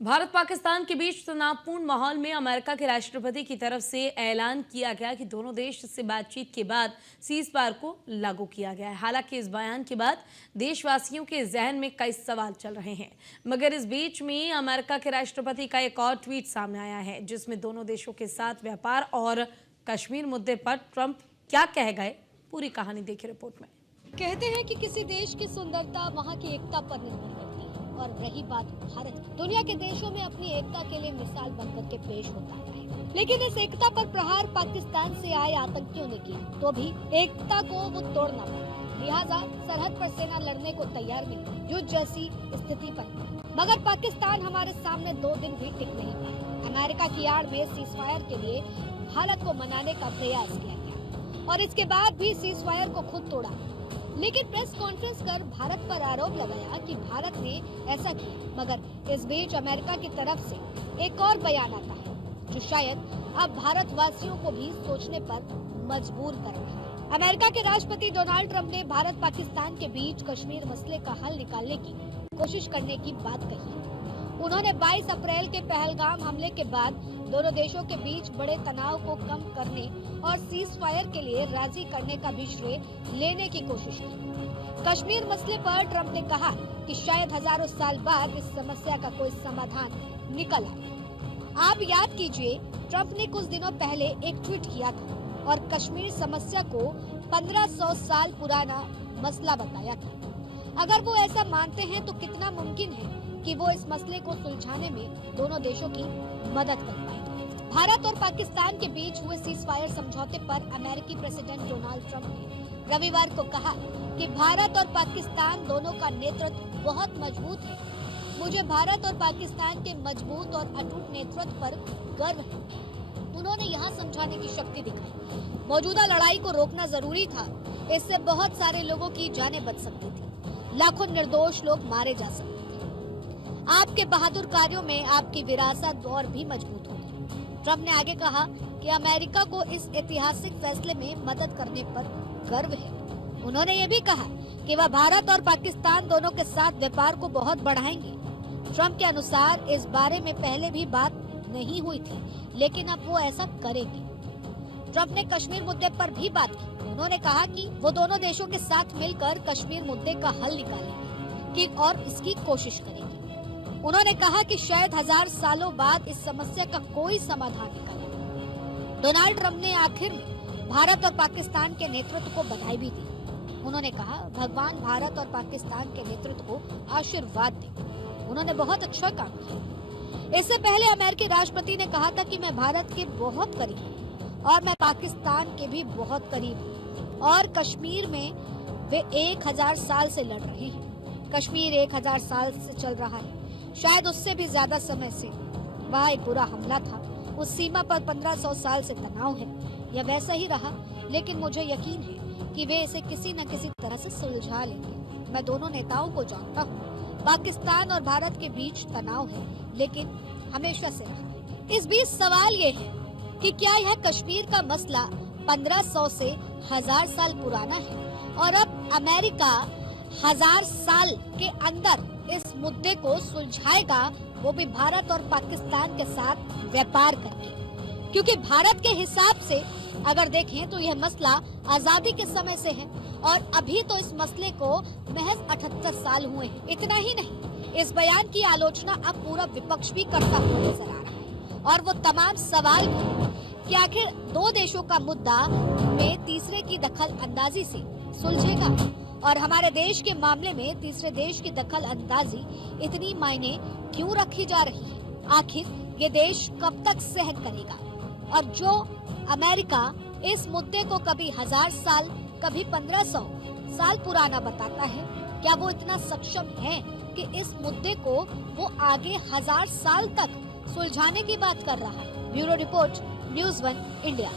भारत पाकिस्तान के बीच तनावपूर्ण माहौल में अमेरिका के राष्ट्रपति की तरफ से ऐलान किया गया कि दोनों देश से बातचीत के बाद सीज फायर को लागू किया गया है। हालांकि इस बयान के बाद देशवासियों के जहन में कई सवाल चल रहे हैं, मगर इस बीच में अमेरिका के राष्ट्रपति का एक और ट्वीट सामने आया है जिसमें दोनों देशों के साथ व्यापार और कश्मीर मुद्दे पर ट्रंप क्या कह गए, पूरी कहानी देखिए रिपोर्ट में। कहते हैं कि किसी देश की सुंदरता वहाँ की एकता पर निर्भर करती है, और रही बात भारत की, दुनिया के देशों में अपनी एकता के लिए मिसाल बनकर के पेश होता है। लेकिन इस एकता पर प्रहार पाकिस्तान से आए आतंकियों ने की, तो भी एकता को वो तोड़ना पड़ा। लिहाजा सरहद पर सेना लड़ने को तैयार मिली, युद्ध जैसी स्थिति पर। मगर पाकिस्तान हमारे सामने 2 दिन भी टिक नहीं पाया। अमेरिका की आड़ में सीज फायर के लिए भारत को मनाने का प्रयास किया गया और इसके बाद भी सीज फायर को खुद तोड़ा। लेकिन प्रेस कॉन्फ्रेंस कर भारत पर आरोप लगाया कि भारत ने ऐसा किया, मगर इस बीच अमेरिका की तरफ से एक और बयान आता है जो शायद अब भारतवासियों को भी सोचने पर मजबूर कर रहा है। अमेरिका के राष्ट्रपति डोनाल्ड ट्रंप ने भारत पाकिस्तान के बीच कश्मीर मसले का हल निकालने की कोशिश करने की बात कही है। उन्होंने 22 अप्रैल के पहलगाम हमले के बाद दोनों देशों के बीच बड़े तनाव को कम करने और सीज फायर के लिए राजी करने का भी श्रेय लेने की कोशिश की। कश्मीर मसले पर ट्रंप ने कहा कि शायद हजारों साल बाद इस समस्या का कोई समाधान निकल आए। आप याद कीजिए, ट्रंप ने कुछ दिनों पहले एक ट्वीट किया था और कश्मीर समस्या को 1500 साल पुराना मसला बताया था। अगर वो ऐसा मानते हैं तो कितना मुमकिन है कि वो इस मसले को सुलझाने में दोनों देशों की मदद कर पाए। भारत और पाकिस्तान के बीच हुए सीज फायर समझौते पर अमेरिकी प्रेसिडेंट डोनाल्ड ट्रंप ने रविवार को कहा कि भारत और पाकिस्तान दोनों का नेतृत्व बहुत मजबूत है। मुझे भारत और पाकिस्तान के मजबूत और अटूट नेतृत्व पर गर्व है। उन्होंने यहाँ समझाने की शक्ति दिखाई। मौजूदा लड़ाई को रोकना जरूरी था, इससे बहुत सारे लोगों की जानें बच सकती थी, लाखों निर्दोष लोग मारे जा सकते थे। आपके बहादुर कार्यों में आपकी विरासत और भी मजबूत होगी। ट्रंप ने आगे कहा कि अमेरिका को इस ऐतिहासिक फैसले में मदद करने पर गर्व है। उन्होंने ये भी कहा कि वह भारत और पाकिस्तान दोनों के साथ व्यापार को बहुत बढ़ाएंगे। ट्रंप के अनुसार इस बारे में पहले भी बात नहीं हुई थी, लेकिन अब वो ऐसा करेंगे। ट्रंप ने कश्मीर मुद्दे पर भी बात की। उन्होंने कहा कि वो दोनों देशों के साथ मिलकर कश्मीर मुद्दे का हल निकालेंगे और इसकी कोशिश करेंगे। उन्होंने कहा कि शायद 1000 सालों बाद इस समस्या का कोई समाधान निकले। डोनाल्ड ट्रंप ने आखिर में भारत और पाकिस्तान के नेतृत्व को बधाई भी दी। उन्होंने कहा, भगवान भारत और पाकिस्तान के नेतृत्व को आशीर्वाद दे। उन्होंने बहुत अच्छा काम किया। इससे पहले अमेरिकी राष्ट्रपति ने कहा था कि मैं भारत के बहुत करीब हूँ और मैं पाकिस्तान के भी बहुत करीब हूँ और कश्मीर में वे 1000 साल से लड़ रहे हैं। कश्मीर 1000 साल से चल रहा है, शायद उससे भी ज्यादा समय से। वह एक बुरा हमला था। उस सीमा पर 1500 साल से तनाव है। यह वैसा ही रहा, लेकिन मुझे यकीन है कि वे इसे किसी न किसी तरह से सुलझा लेंगे। मैं दोनों नेताओं को जानता हूँ। पाकिस्तान और भारत के बीच तनाव है, लेकिन हमेशा से रहा। इस बीच सवाल ये है कि क्या यह कश्मीर का मसला 1500 से 1000 साल पुराना है और अब अमेरिका 1000 साल के अंदर इस मुद्दे को सुलझाएगा, वो भी भारत और पाकिस्तान के साथ व्यापार करके। क्योंकि भारत के हिसाब से अगर देखें तो यह मसला आजादी के समय से है और अभी तो इस मसले को महज 78 साल हुए हैं। इतना ही नहीं, इस बयान की आलोचना अब पूरा विपक्ष भी करता हुआ नजर आ रहा है और वो तमाम सवाल कि आखिर 2 देशों का मुद्दा में तीसरे की दखल अंदाजी से सुलझेगा और हमारे देश के मामले में तीसरे देश की दखल अंदाजी इतनी मायने क्यों रखी जा रही है। आखिर ये देश कब तक सहन करेगा? और जो अमेरिका इस मुद्दे को कभी 1000 साल, कभी 1500 साल पुराना बताता है, क्या वो इतना सक्षम है कि इस मुद्दे को वो आगे 1000 साल तक सुलझाने की बात कर रहा है? Bureau report, news 1 India.